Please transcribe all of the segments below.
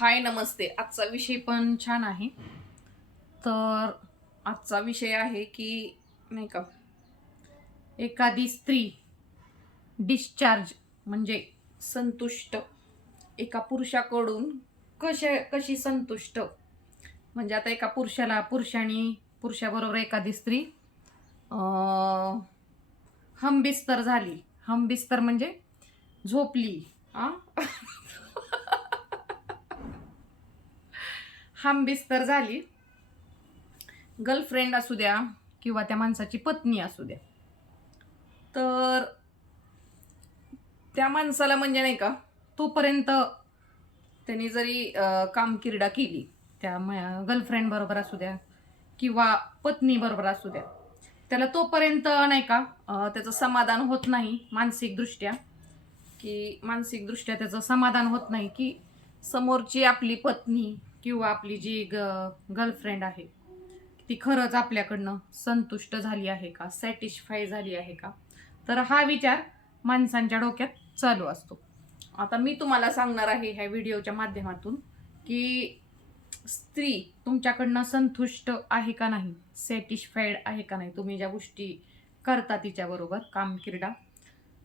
हाय नमस्ते. आजचा विषय पण छान आहे. तर आजचा विषय आहे की नाही का एखादी स्त्री डिस्चार्ज म्हणजे संतुष्ट. एका पुरुषाकडून कशा कशी संतुष्ट? म्हणजे आता एका पुरुषाला पुरुषाने पुरुषाबरोबर एखादी स्त्री हमबिस्तर झाली. हमबिस्तर म्हणजे झोपली. आ? हमबिस्तर झाली. गर्लफ्रेंड असू द्या किंवा त्या माणसाची पत्नी असू द्या. तर त्या माणसाला म्हणजे नाही का तोपर्यंत त्यांनी जरी कामकिरडा केली त्या गर्लफ्रेंड बरोबर असू द्या किंवा पत्नी बरोबर असू द्या त्याला तोपर्यंत नाही का त्याचं समाधान होत नाही मानसिकदृष्ट्या. की मानसिकदृष्ट्या त्याचं समाधान होत नाही की समोरची आपली पत्नी किंवा आपली जी ग गर्लफ्रेंड आहे ती खरंच आपल्याकडनं संतुष्ट झाली आहे का? सॅटिस्फाय झाली आहे का? तर हा विचार माणसांच्या डोक्यात चालू असतो. आता मी तुम्हाला सांगणार आहे ह्या व्हिडिओच्या माध्यमातून की स्त्री तुमच्याकडनं संतुष्ट आहे का नाही? सॅटिस्फाईड आहे का नाही? तुम्ही ज्या गोष्टी करता तिच्याबरोबर कामकिरडा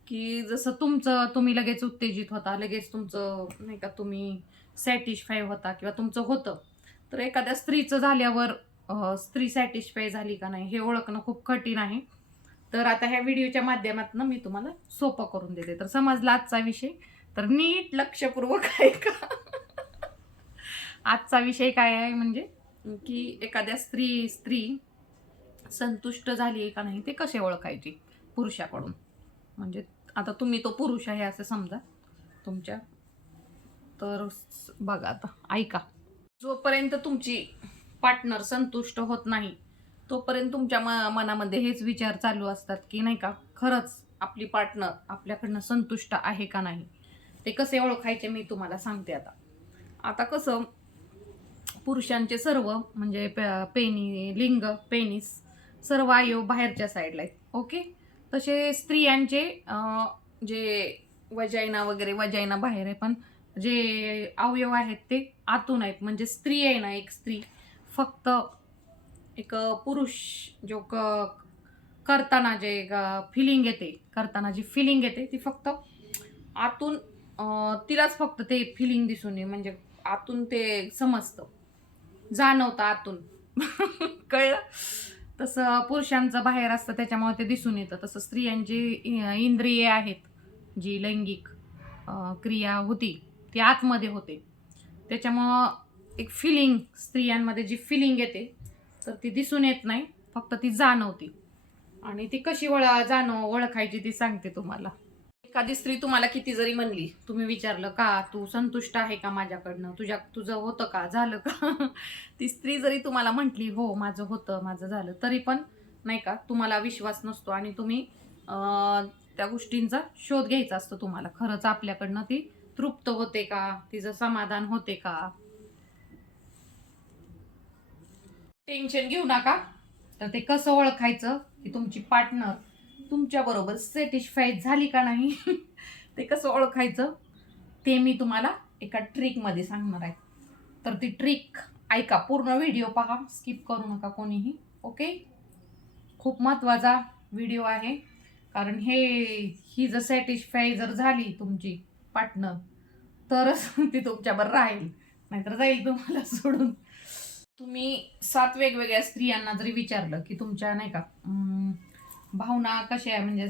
की जसं तुमचं तुम्ही लगेच उत्तेजित होता लगेच तुमचं नाही का तुम्ही सॅटिस्फाय होता किंवा तुमचं होतं. तर एखाद्या स्त्रीचं झाल्यावर स्त्री सॅटिस्फाय झाली का नाही हे ओळखणं खूप कठीण आहे. तर आता ह्या व्हिडिओच्या माध्यमातून मी तुम्हाला सोपं करून देते. तर समजला आजचा विषय? तर नीट लक्षपूर्वक आहे का आजचा विषय काय आहे म्हणजे की एखाद्या स्त्री स्त्री संतुष्ट झाली आहे का नाही ते कसे ओळखायचे पुरुषाकडून? म्हणजे आता तुम्ही तो पुरुष आहे असं समजा तुमच्या तर बघा आता ऐका. जोपर्यंत तुमची पार्टनर संतुष्ट होत नाही तोपर्यंत तुमच्या म मनामध्ये हेच विचार चालू असतात की नाही का खरंच आपली पार्टनर आपल्याकडनं संतुष्ट आहे का नाही? ते कसे ओळखायचे मी तुम्हाला सांगते आता. आता कसं पुरुषांचे सर्व म्हणजे पे- पेनी लिंग पेनिस सर्व आयो बाहेरच्या साईडला आहेत ओके? तसे स्त्रियांचे जे वजायना वगैरे वजायना बाहेर आहे पण जे अवयव आहेत ते आतून आहेत. म्हणजे स्त्री आहे ना एक स्त्री. फक्त एक पुरुष जो क करताना जे फिलिंग येते करताना जी फिलिंग येते ती फक्त आतून तिलाच फक्त ते फिलिंग दिसून ये म्हणजे आतून ते समजतं. जाणवतं आतून. कळलं? तसं पुरुषांचं बाहेर असतं त्याच्यामुळे ते दिसून येतं. तसं स्त्रियांची इ- इंद्रिये आहेत जी लैंगिक क्रिया होती. ती आतमध्ये होते. त्याच्यामुळं एक फिलिंग स्त्रियांमध्ये जी फिलिंग येते तर ती दिसून येत नाही फक्त ती जाणवते. आणि ती कशी वळा जाणव ओळखायची ती सांगते तुम्हाला. एखादी स्त्री तुम्हाला किती जरी म्हणली तुम्ही विचारलं का तू संतुष्ट आहे का माझ्याकडनं? तुझ्या तुझं होतं का? झालं का? ती स्त्री जरी तुम्हाला म्हटली हो माझं होतं माझं झालं तरी पण नाही का तुम्हाला विश्वास नसतो आणि तुम्ही त्या गोष्टींचा शोध घ्यायचा असतो तुम्हाला. खरंच आपल्याकडनं ती तृप्त होते का? तिचं समाधान होते का? टेन्शन घेऊ नका. तर ते कसं ओळखायचं? की तुमची पार्टनर तुमच्या बरोबर सॅटिस्फाईड झाली का नाही? ते कसं ओळखायचं? ते मी तुम्हाला एका ट्रिकमध्ये सांगणार आहे. तर ती ट्रिक ऐका पूर्ण व्हिडिओ पहा. स्किप करू नका कोणीही. ओके खूप महत्त्वाचा व्हिडिओ आहे. कारण हे ही जर सॅटिस्फाय जर झाली तुमची पार्टनर तरच ती तुमच्यावर राहील. नाहीतर जाईल तुम्हाला सोडून. तुम्ही सात वेगवेगळ्या स्त्रियांना जरी विचारलं की तुमच्या नाही का भावना कशा आहे? म्हणजे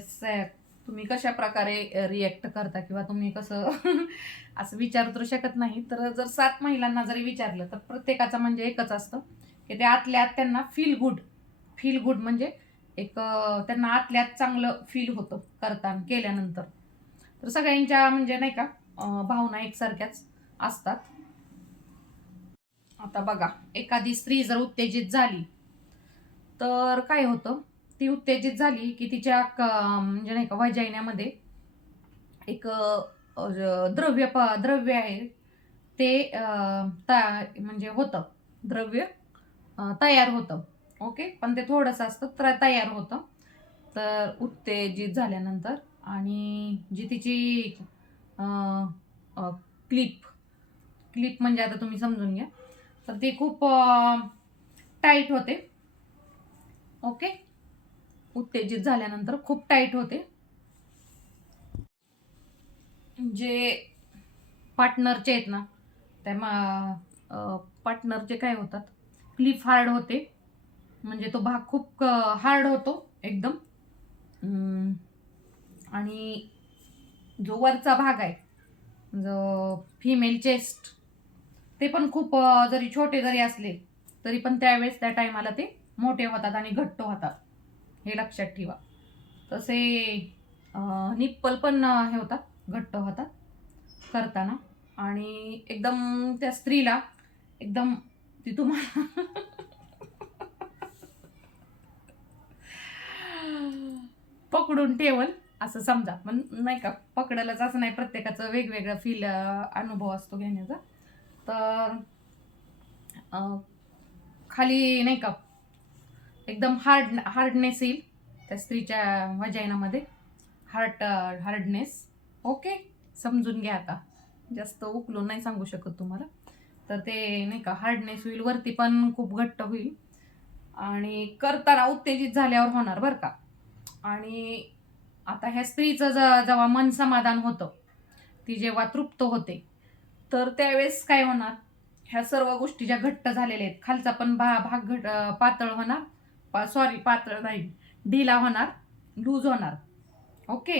तुम्ही कशा प्रकारे रिॲक्ट करता किंवा तुम्ही कसं असं विचारू तर शकत नाही. तर जर सात महिलांना जरी विचारलं तर प्रत्येकाचं म्हणजे एकच असतं की ते आतल्या आत त्यांना फील गुड फील गुड म्हणजे एक त्यांना आतल्यात चांगलं फील होतं करताना केल्यानंतर. तर सगळ्यांच्या म्हणजे नाही का भावना एकसारख्याच असतात. आता बघा एखादी स्त्री जर उत्तेजित झाली तर काय होतं? ती उत्तेजित झाली की तिच्या म्हणजे नाही का वजायण्यामध्ये एक द्रव्य प द्रव्य आहे ते अ, ता- म्हणजे होतं. द्रव्य तयार होतं. ओके? पण ते थोडंसं असतं तर तयार होतं. तर उत्तेजित झाल्यानंतर आणि जी तिची क्लिप क्लिप म्हणजे आता तुम्ही समजून घ्या. तर ते खूप टाईट होते. ओके उत्तेजित झाल्यानंतर खूप टाईट होते. जे पार्टनरचे आहेत ना त्या पार्टनरचे काय होतात? क्लिप हार्ड होते. म्हणजे तो भाग खूप हार्ड होतो एकदम. आणि जो वरचा भाग आहे जो फिमेल चेस्ट ते पण खूप जरी छोटे जरी असले तरी पण त्यावेळेस त्या टायमाला ते मोठे होतात आणि घट्ट होतात. हे लक्षात ठेवा. तसे निप्पल पण हे होतात घट्ट होतात करताना. आणि एकदम त्या स्त्रीला एकदम ती तुम्हाला पकडून ठेवल. असं समजा पण नाही का पकडलंच असं नाही प्रत्येकाचं वेगवेगळं फील अनुभव असतो घेण्याचा. तर खाली नाही का एकदम हार्ड हार्डनेस येईल त्या स्त्रीच्या वजायनामध्ये हार्ट हार्डनेस ओके समजून घ्या आता. जास्त उकलून नाही सांगू शकत तुम्हाला. तर ते नाही का हार्डनेस होईल वरती पण खूप घट्ट होईल. आणि करताना उत्तेजित झाल्यावर होणार बरं का. आणि आता ह्या स्त्रीचं ज जेव्हा मन समाधान होतं ती जेव्हा तृप्त होते तर त्यावेळेस काय होणार? ह्या सर्व गोष्टी ज्या घट्ट झालेल्या आहेत खालचा पण भा भाग घट पातळ होणार पा सॉरी पातळ नाही ढिला होणार लूज होणार ओके?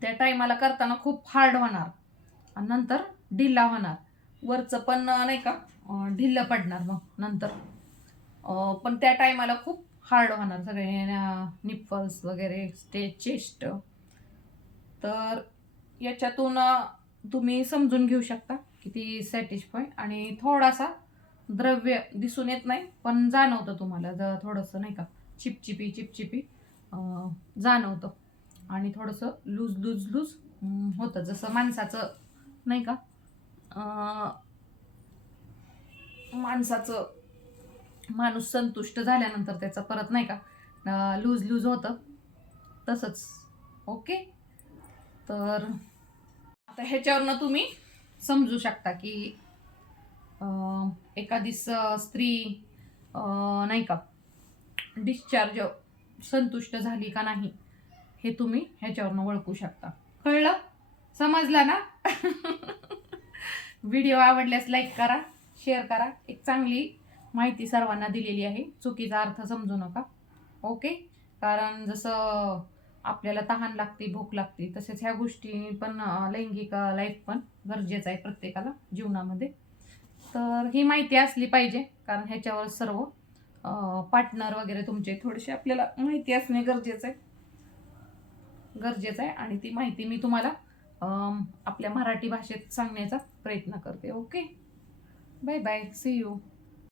त्या टायमाला करताना खूप हार्ड होणार आणि नंतर ढिला होणार. वरचं पण नाही का ढिल्लं पडणार मग नंतर. पण त्या टायमाला खूप हार्ड होणार. सगळे निप्पल्स वगैरे स्टे चेस्ट तर याच्यातून तुम्ही समजून घेऊ शकता किती सॅटिस्फाय आणि थोडासा द्रव्य दिसून येत नाही पण जाणवतं तुम्हाला. जर थोडंसं नाही का चिपचिपी चिपचिपी जाणवतं. आणि थोडंसं लूज लूज लूज होतं. जसं माणसाचं नाही का माणसाचं माणूस संतुष्ट झाल्यानंतर त्याचं परत नाही का लूज लूज होतं. तसंच. ओके? तर आता ह्याच्यावरनं तुम्ही समजू शकता की एखादी स- स्त्री नाही का डिस्चार्ज संतुष्ट झाली का नाही हे तुम्ही ह्याच्यावरनं ओळखू शकता. कळलं? समजला ना? व्हिडिओ आवडल्यास लाईक करा शेअर करा. एक चांगली माहिती सर्वांना दिलेली आहे. चुकीचा अर्थ समजू नका. ओके कारण जसं आपल्याला तहान लागते भूक लागते तसेच ह्या गोष्टी पण लैंगिक लाईफ पण गरजेचं आहे प्रत्येकाला जीवनामध्ये. तर ही माहिती असली पाहिजे. कारण ह्याच्यावर सर्व पार्टनर वगैरे तुमचे थोडेसे आपल्याला माहिती असणे गरजेचं आहे. गरजेचं आहे आणि ती माहिती मी तुम्हाला आपल्या मराठी भाषेत सांगण्याचा प्रयत्न करते. Okay bye bye see you